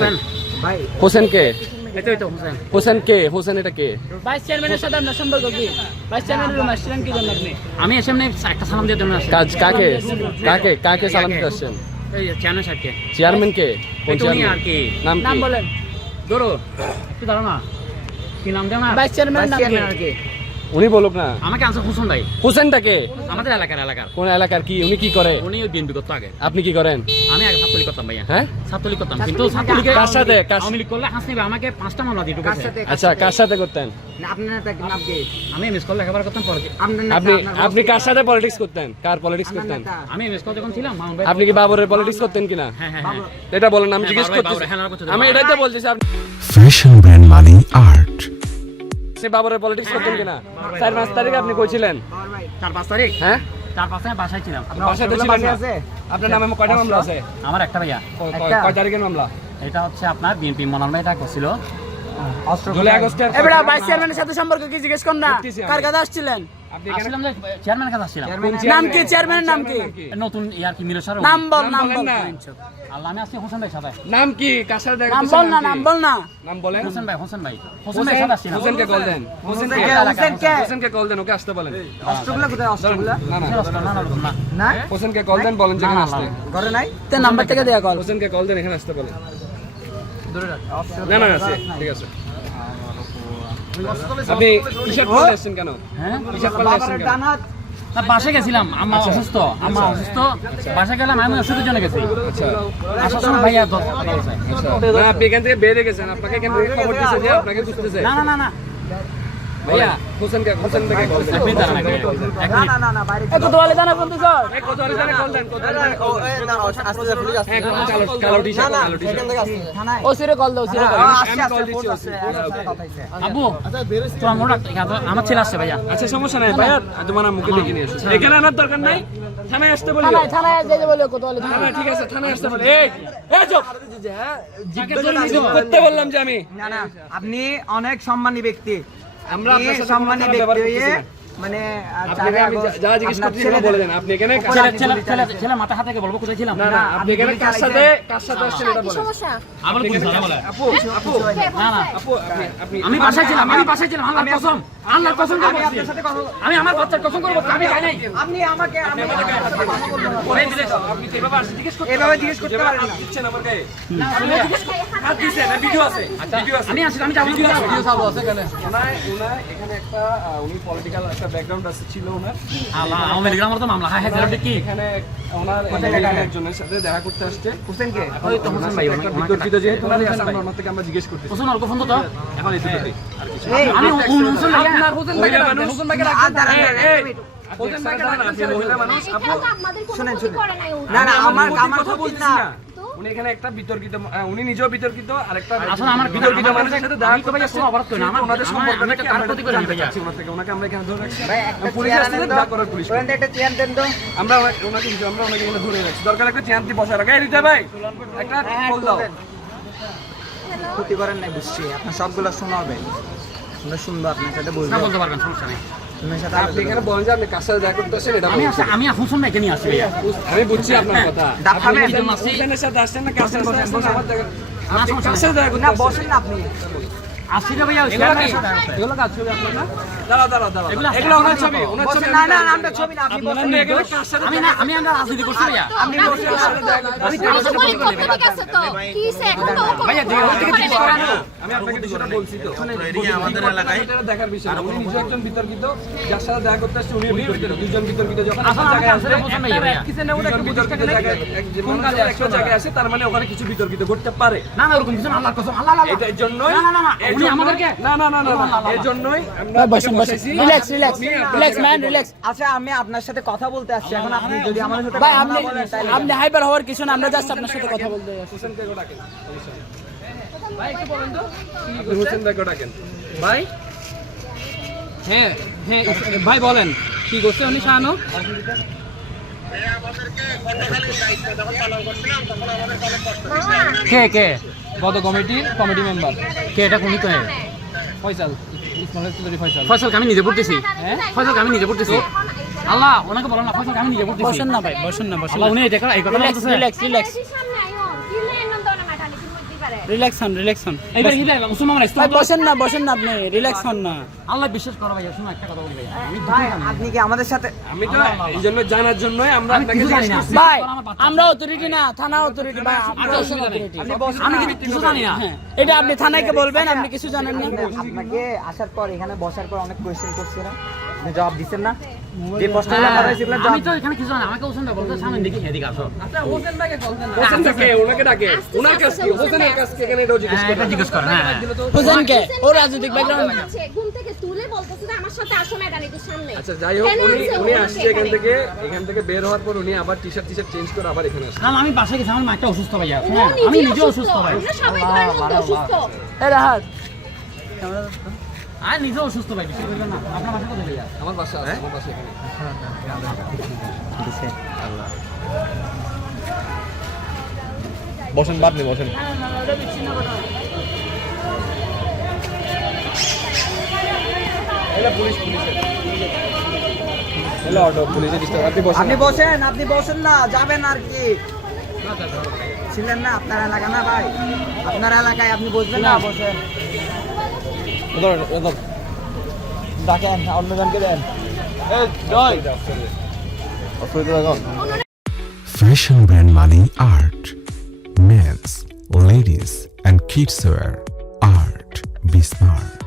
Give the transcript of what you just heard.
হোসেন ভাই হোসেন কে? এটাই তো হোসেন। হোসেন কে? হোসেন এটা কে? ভাইস চেয়ারম্যানের সাথে আপনার সম্পর্ক কি? ভাইস চেয়ারম্যানের রুমে আসছিলেন কি জন্য আপনি? আমি এসে এমনি একটা সালাম দিয়ে জন্য আসছি। কাকে কাকে কাকে সালাম দিতে আসছেন? এই চেয়ারম্যান সাহেবকে। চেয়ারম্যান কে? কোন উনি চেয়ারম্যান? আর কি নাম নাম কি? বলেন। ধরো একটু দাঁড়াও না, কি নাম দেও না? ভাইস চেয়ারম্যানের নাম কি? উনি বলুক না। আমাকে আনসার হোসেন ভাই। হোসেনটা কে? আমাদের এলাকার কোন এলাকার? কি উনি কি করে? উনি ওই বিএনপি করতো আগে। আপনি কি করেন? আমি আগে ছাত্রলীগ করতাম ভাইয়া। হ্যাঁ ছাত্রলীগ করতাম, কিন্তু ছাত্রলীগে কার সাথে? আওয়ামী লীগ করলে হাসনি ভাই আমাকে 5টা মামলা দিয়ে ঢুকেছে। আচ্ছা, কার সাথে করতেন? আমি এমএস কল লেখাপড়া করতাম পরে। আপনি আপনি কার সাথে পলিটিক্স করতেন? কার পলিটিক্স করতেন? আমি এমএস কল যখন ছিলাম মামুন ভাই। আপনি কি বাবরের পলিটিক্স করতেন কিনা? হ্যাঁ হ্যাঁ হ্যাঁ। এটা বলেন, আমি হ্যাঁ, জিজ্ঞেস বাবর, করতেছি। হ্যাঁ, করতে আমি এটাই তো বলতেছি, আপনি ফ্যাশন ব্র্যান্ড মানে আর্ট। বাবরের পলিটিক্স করতেন কিনা? 4-5 তারিখে আপনি কইছিলেন। 4-5 তারিখ? হ্যাঁ, 4-5 তারিখে বাসায় ছিলাম। বাসাতে ছিলেন না? আপনার নামে কয়টা মামলা আছে? আমার একটা ভাইয়া। কয় তারিখের মামলা? এটা হচ্ছে আপনার বিএনপি মনোনয়ন এটা করছিল জুলাই আগস্টের। এবারে ভাইস চেয়ারম্যানের সাথে সম্পর্ক কি জিজ্ঞেস কর না? করতেছি আমি। কার কাছে আসছিলেন? আপনি এখানে আসলাম যে চেয়ারম্যানের কাছে আসছিলাম। নাম কি? চেয়ারম্যানের নাম কি? নতুন ইয়ার কি মিরসর নাম বল, নাম বলেন বল। না। আল্লাহ, আমি আসছি হোসেন ভাই সাথে। নাম কি? কার সাথে দেখা নাম করতেছেন? বল না, নাম বল না। নাম বলেন। হোসেন ভাই হোসেন ভাই সাথে আসছিলাম। হোসেনকে কল দেন। হোসেনকে হোসেনকে কল দেন, ওকে আসতে বলেন। অস্ত্রগুলো কোথায়? অস্ত্রগুলো না না, না না, হোসেনকে কল দেন, বলেন যেখানে না, আসতে। ঘরে নাই। তে নাম্বার থেকে দেয়া কল। হোসেনকে কল দেন, এখানে আসতে বলেন। না না, আছে, ঠিক আছে। আপনি টি-শার্ট পরে আসছেন কেন? হ্যাঁ, টি-শার্ট পরে আসছেন কেন? না বাসে গেছিলাম, আম্মা অসুস্থ, বাসে গেলাম, আমি ওষুধের জন্য গেছি। আচ্ছা আসার সময় ভাইয়া কথা বলছে। না, আপনি এখান থেকে বেরিয়ে গেছেন, আপনাকে কেন খবর দিয়েছে যে আপনাকে খুঁজতেছে? না না না না ভাইয়া হোসেন থেকে কল দেন। আপনি দাঁড়ান এক মিনিট। এ কত বলে জানা বন্ধু স্যার? এই কত আরে জানে কল দেন, কত আরে জানে কল দেন। হ্যাঁ, কালো টি-শার্ট, কালো টি-শার্ট। ও সিরে কল দাও, সিরে কল। আমি কল দিচ্ছি ওকে। আব্বু তোমার মোটা আমার ছেলে আসছে ভাইয়া। আচ্ছা, সমস্যা নাই ভাইয়া, তোমার মুখে দেখে নিয়ে এসো। এখানে আনার দরকার নাই, থানায় আসতে বলি। থানায়, থানায় যেতে বলে কত বলে। থানায়, ঠিক আছে, থানায় আসতে বলি। এই চুপ, চুপ করতে বললাম যে আমি। না না, আপনি অনেক সম্মানী ব্যক্তি। আমরা আপনার সাথে সম্মানী কোনো ব্যবহার ব্যক্তি হয়ে করতেছি না। মানে আপনাকে আমি যা জিজ্ঞেস করতেছি সেটা বলে দেন। আপনি এখানে ছেলে মাথা হাতে বলবো কোথায় ছিলাম। না না, আপনি এখানে কার সাথে আসছেন এটা বলেন। আবার পুলিশ ধরা বলে। আপু আপু না না আপু, আপনি আমি বাসায় ছিলাম, আল্লাহর কসম, আল্লাহর কসম করে বলছি। আমি আমার বাচ্চার কসম করে বলছি, আমি খাই নাই। আপনি আমাকে আপনি কিভাবে আসছেন জিজ্ঞেস করতে এভাবে জিজ্ঞেস করতে যেভাবে পারেন হাত না। দিচ্ছেন আমার গায়ে। হাত দিচ্ছেন, ভিডিও আছে, ভিডিও আছে। আমি আসলে আমি যাবো ভিডিও চালু আছে কেন? ওনার এখানে একটা উনি পলিটিক্যাল একটা ব্যাকগ্রাউন্ড আছে, ছিল ওনার। আল্লাহ, আওয়ামী লীগের আমার তো মামলা। হ্যাঁ হ্যাঁ, যেটা কি এখানে ওনার একজনের সাথে দেখা করতে আসছে। হোসেনকে ওই তো হোসেন ভাই, একটা বিতর্কিত যেহেতু উনি আছে, আমরা ওনার থেকে আমরা জিজ্ঞেস করতেছি। হোসেন অল্প ফোন তো এখন এই দুটোতেই। আমি হোসেন ভাই আপনার হোসেন ভাইকে হোসেন হোসেন ভাইকে হোসেন ভাইকে আপনি মহিলা মানুষ, আপু শুনেন শুনেন। না না, আমার কথা কথা বলছি না। না। উনি এখানে একটা বিতর্কিত, উনি নিজেও বিতর্কিত, আর একটা আসলে আমার বিতর্কিত মানুষের সাথে দেখা আমি তো ভাইয়া করতে কোনো অপরাধ করি না। আমার ওনাদের সম্পর্কটা আমি কি একটা আমরা প্রতি করে জানতে ভাইয়া। চাচ্ছি ওনার থেকে। ওনাকে আমরা এখানে ধরে রাখছি। ভাই একটা পুলিশ চেয়ার আসছে, আনেন তো। যা করার পুলিশ করবে। একটা চেয়ার দেন তো। আমরা ওনাকে এখানে ধরে রাখছি। দরকার একটা চেয়ারটি বসা রাখা। এই রিতা ভাই, একটা কল দাও। ক্ষতি করেন নাই, বুঝছি। আপনার সবগুলো শোনা হবে, আমরা শুনবো, আপনার সাথে না বলবো। বলতে পারবেন, সমস্যা নেই। আপনার সাথে আপনি এখানে বলেন যে আপনি কার সাথে দেখা করতে আসছেন, এটা আমি বলুন। আসলে আমি হোসেন ভাইকে নিয়ে আসছি ভাইয়া। আমি বুঝছি আপনার কথা। দেখাবেন। আপনি হোসেনের সাথে আসছেন না কার সাথে আসছেন? আমার দেখা, আপনি সমস্যা কার সাথে দেখা করতে না, আসছেন? বসেন না আপনি। আসছি না ভাইয়া, এগুলো কি? এগুলো কাজ ছবি আপনার না? দাঁড়াও। এগুলো ওনার ছবি, ওনার ছবি। বসেন, না না না, আমরা ছবি না, আপনি বসেন। আপনি এখানে কার সাথে আমি না, আমি আমরা রাজনীতি করছি ভাইয়া। আপনি বসে ভাইয়া থেকে জিজ্ঞেস করেন না। আমি আপনাকে বিষয়টা বলছি তো। আমাদের এলাকায় এটা দেখার বিষয় না। উনি নিজে একজন বিতর্কিত, যার সাথে দেখা করতে আসছে উনিও বিতর্কিত। দুজন বিতর্কিত যখন একটা জায়গায় আসবে, হোসেন ভাইয়া ভাইয়া। দুজন বিতর্কিত জায়গায় একটা জায়গায় আসে, তার মানে ওখানে কিছু বিতর্কিত করতে পারে। না না, ওরকম কিছু না, আল্লাহর কসম, আল্লাহ আল্লাহ। এটার জন্যই না, না, না, উনি আমাদেরকে না এর জন্যই আমরা বসেন, বসেন। Relax, relax, relax man, relax. আচ্ছা, আমি আপনার সাথে কথা বলতে আসছি। এখন আপনি যদি আমাদের সাথে ভাই কথা আপনি না বলেন তাহলে আপনি হাইপার হওয়ার কিছু না, আমরা জাস্ট আপনার সাথে কথা বলতে আসছি। হোসেনকে ডাকেন। ভাই একটু বলেন তো, হোসেন ভাইকে ডাকেন। ভাই, হ্যাঁ হ্যাঁ ভাই বলেন কি করছে উনি শাহানু? কে কে গত কমিটি মেম্বার কে এটা কোনি তো? ফয়সাল, ইসমাইল চৌধুরী ফয়সাল। ফয়সালকে আমি নিজে পড়তেছি। হ্যাঁ? ফয়সালকে আমি নিজে পড়তেছি। আল্লাহ, ওনাকে বলেন না, ফয়সালকে আমি নিজে পড়তেছি। বসেন না ভাই, বসেন না, বসেন আল্লাহ, না। উনি এই কথা রিল্যাক্স, বলতেছে। Relax, relax. পারে। রিল্যাক্স হন, রিল্যাক্স হন। এইবার কি দেয় মুসলমান ভাই বসেন না আপনি, রিল্যাক্স হন না। আল্লাহ বিশ্বাস করো ভাইয়া, শোনো একটা কথা বলি ভাইয়া, আমি ভাই আপনি কি আমাদের সাথে আমি তো এই জন্য জানার জন্যই আমরা আমি আপনাকে কিছু জানি জিজ্ঞেস না। করছি। ভাই আমরা অথরিটি না, থানা অথরিটি ভাই, আমরা অসুবিধা নেই। অথরিটি। আমি কিছু জানি না। হ্যাঁ, এটা আপনি থানাকে বলবেন, আপনি কিছু জানেন না। আপনাকে আসার পর এখানে বসার পর অনেক কোয়েশ্চেন করছিলাম, আপনি জবাব দিচ্ছেন না। যে প্রশ্নগুলো করা হয়েছিল আমি জবাব তো এখানে কিছু জানি না, আমাকে ওখানে বলতে সামনে দেখি এদিকে আসো। হোসেন কে? ওনাকে ডাকে। ওনার কাছ কি? হোসেনের কাছ থেকে কেন এটাও জিজ্ঞেস এটা করেন? জিজ্ঞেস করেন, হ্যাঁ। হোসেনকে ও রাজনৈতিক ব্যাকগ্রাউন্ড আছে, ঘুম থেকে তুলে বলতেছে যে আমার সাথে আসো ম্যাডাম একটু সামনে। আচ্ছা যাই হোক, কেন উনি আনছে উনি ওনাকে আসছে এখান থেকে বের হওয়ার পর উনি আবার টি-শার্ট চেঞ্জ করে আবার এখানে আসছে। না আমি বাসায় গেছি, আমার মাটা অসুস্থ ভাইয়া, ও হ্যাঁ আমি নিজেও অসুস্থ ভাই, আমরা সবাই ঘরের মধ্যে অসুস্থ। এই রাহাত আর নিজেও অসুস্থ ভাই, বিষয় হইলো না। আপনার বাসা কোথায় ভাইয়া? আমার বাসা আছে, আমার বাসা এখানে। বসেন, বাদ নেই, বসেন। এটা পুলিশের। হ্যালো অটো, পুলিশে ডিস্টার্ব। আপনি বসেন না, যাবেন আর কি। ছিলেন না আপনার এলাকা না ভাই, আপনার এলাকায় আপনি বসবেন না, বসেন। ডাকেন অন্যজনকে দেন। Fashion brand Mali Art. Men's, ladies and kids wear. Art. Be smart.